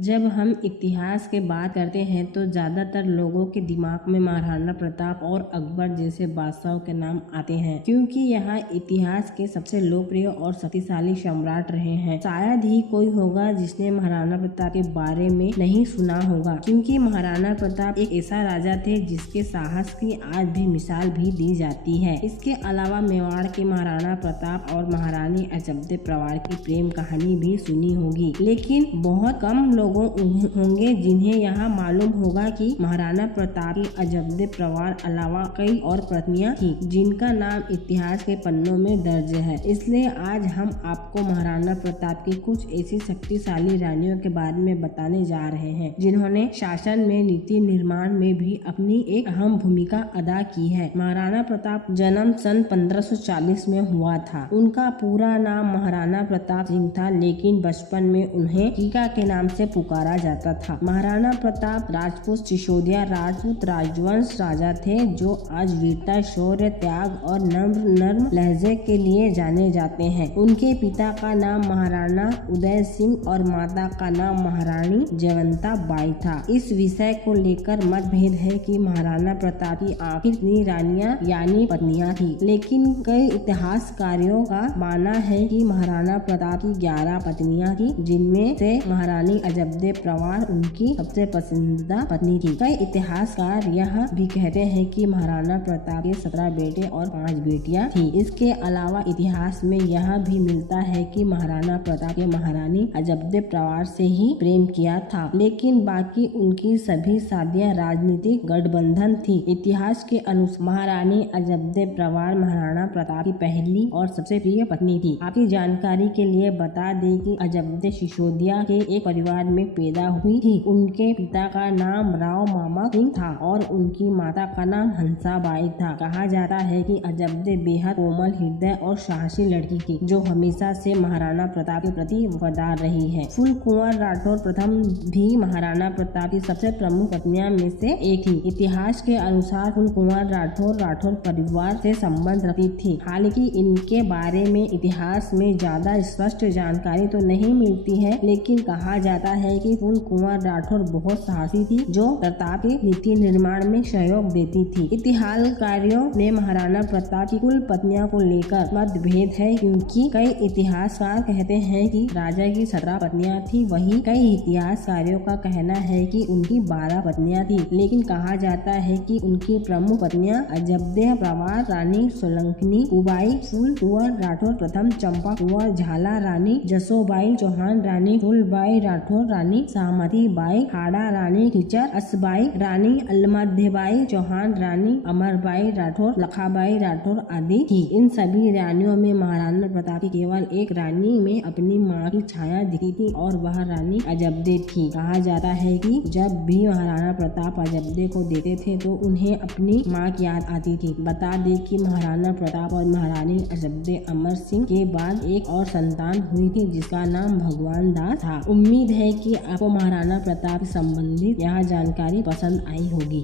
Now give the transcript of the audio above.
जब हम इतिहास की बात करते हैं तो ज्यादातर लोगों के दिमाग में महाराणा प्रताप और अकबर जैसे बादशाहों के नाम आते हैं, क्योंकि यहाँ इतिहास के सबसे लोकप्रिय और शक्तिशाली सम्राट रहे हैं। शायद ही कोई होगा जिसने महाराणा प्रताप के बारे में नहीं सुना होगा, क्योंकि महाराणा प्रताप एक ऐसा राजा थे जिसके साहस की आज भी मिसाल भी दी जाती है। इसके अलावा मेवाड़ के महाराणा प्रताप और महारानी अजबदे परिवार की प्रेम कहानी भी सुनी होगी, लेकिन बहुत कम लोगों होंगे जिन्हें यहाँ मालूम होगा कि महाराणा प्रताप की अजबदे परिवार अलावा कई और पत्नियां थी जिनका नाम इतिहास के पन्नों में दर्ज है। इसलिए आज हम आपको महाराणा प्रताप की कुछ ऐसी शक्तिशाली रानियों के बारे में बताने जा रहे हैं जिन्होंने शासन में नीति निर्माण में भी अपनी एक अहम भूमिका अदा की है। महाराणा प्रताप जन्म सन 1540 में हुआ था। उनका पूरा नाम महाराणा प्रताप सिंह था, लेकिन बचपन में उन्हें टीका के नाम से पुकारा जाता था। महाराणा प्रताप राजपूत सिसोदिया राजपूत राजवंश राजा थे जो आज वीरता, शौर्य, त्याग और नर्म लहजे के लिए जाने जाते हैं। उनके पिता का नाम महाराणा उदय सिंह और माता का नाम महारानी जयवंता बाई था। इस विषय को लेकर मतभेद है कि महाराणा प्रताप की आखिर कितनी रानियां यानी पत्नियां थी, लेकिन कई इतिहासकारों का मानना है कि महाराणा प्रताप की 11 पत्नियां थी, जिनमें से महारानी अजबदे परिवार उनकी सबसे पसंदीदा पत्नी थी। कई इतिहासकार यह भी कहते हैं कि महाराणा प्रताप के 17 बेटे और 5 बेटियां थी। इसके अलावा इतिहास में यह भी मिलता है कि महाराणा प्रताप के महारानी अजबदे परिवार से ही प्रेम किया था, लेकिन बाकी उनकी सभी शादियां राजनीतिक गठबंधन थी। इतिहास के अनुसार महारानी अजबदे परिवार महाराणा प्रताप की पहली और सबसे प्रिय पत्नी थी। आपकी जानकारी के लिए बता दें कि अजबदे सिसोदिया के एक परिवार में पैदा हुई थी। उनके पिता का नाम राव मामा सिंह था और उनकी माता का नाम हंसाबाई था। कहा जाता है कि अजबदे बेहद कोमल हृदय और साहसी लड़की थी, जो हमेशा से महाराणा प्रताप के प्रति वफादार रही है। फूल कुंवर राठौर प्रथम भी महाराणा प्रताप की सबसे प्रमुख पत्नियों में से एक थी। इतिहास के अनुसार फूल कुंवर राठौर परिवार से संबंध रखती थी। हालांकि इनके बारे में इतिहास में ज्यादा स्पष्ट जानकारी तो नहीं मिलती है, लेकिन कहा जाता है कि फूल कुंवर राठौर बहुत साहसी थी, जो प्रताप के नीति निर्माण में सहयोग देती थी। इतिहासकारों ने महाराणा प्रताप की कुल पत्नियों को लेकर मतभेद है, क्योंकि कई इतिहासकार कहते हैं कि राजा की 17 पत्नियां थी, वहीं कई इतिहासकारों का कहना है कि उनकी 12 पत्नियां थी। लेकिन कहा जाता है कि उनकी प्रमुख पत्नियां अजबदे परिवार रानी सोलंकी कुबाई, फूल कुंवर राठौर प्रथम, चंपा कुंवर झाला रानी जसोबाई चौहान, रानी फूलबाई राठौर, रानी सामती बाई हाड़ा, रानी खिचर असबाई, रानी अलमदेबाई चौहान, रानी अमरबाई राठौर, लखाबाई राठौर आदि थी। इन सभी रानियों में महाराणा प्रताप की केवल एक रानी में अपनी मां की छाया दिखी थी और वह रानी अजबदे थी। कहा जाता है कि जब भी महाराणा प्रताप अजबदे को देखते थे तो उन्हें अपनी मां की याद आती थी। बता दें कि महाराणा प्रताप और महारानी अजबदे अमर सिंह के बाद एक और संतान हुई थी, जिसका नाम भगवान दास था। उम्मीद है कि आपको महाराणा प्रताप से संबंधित यह जानकारी पसंद आई होगी।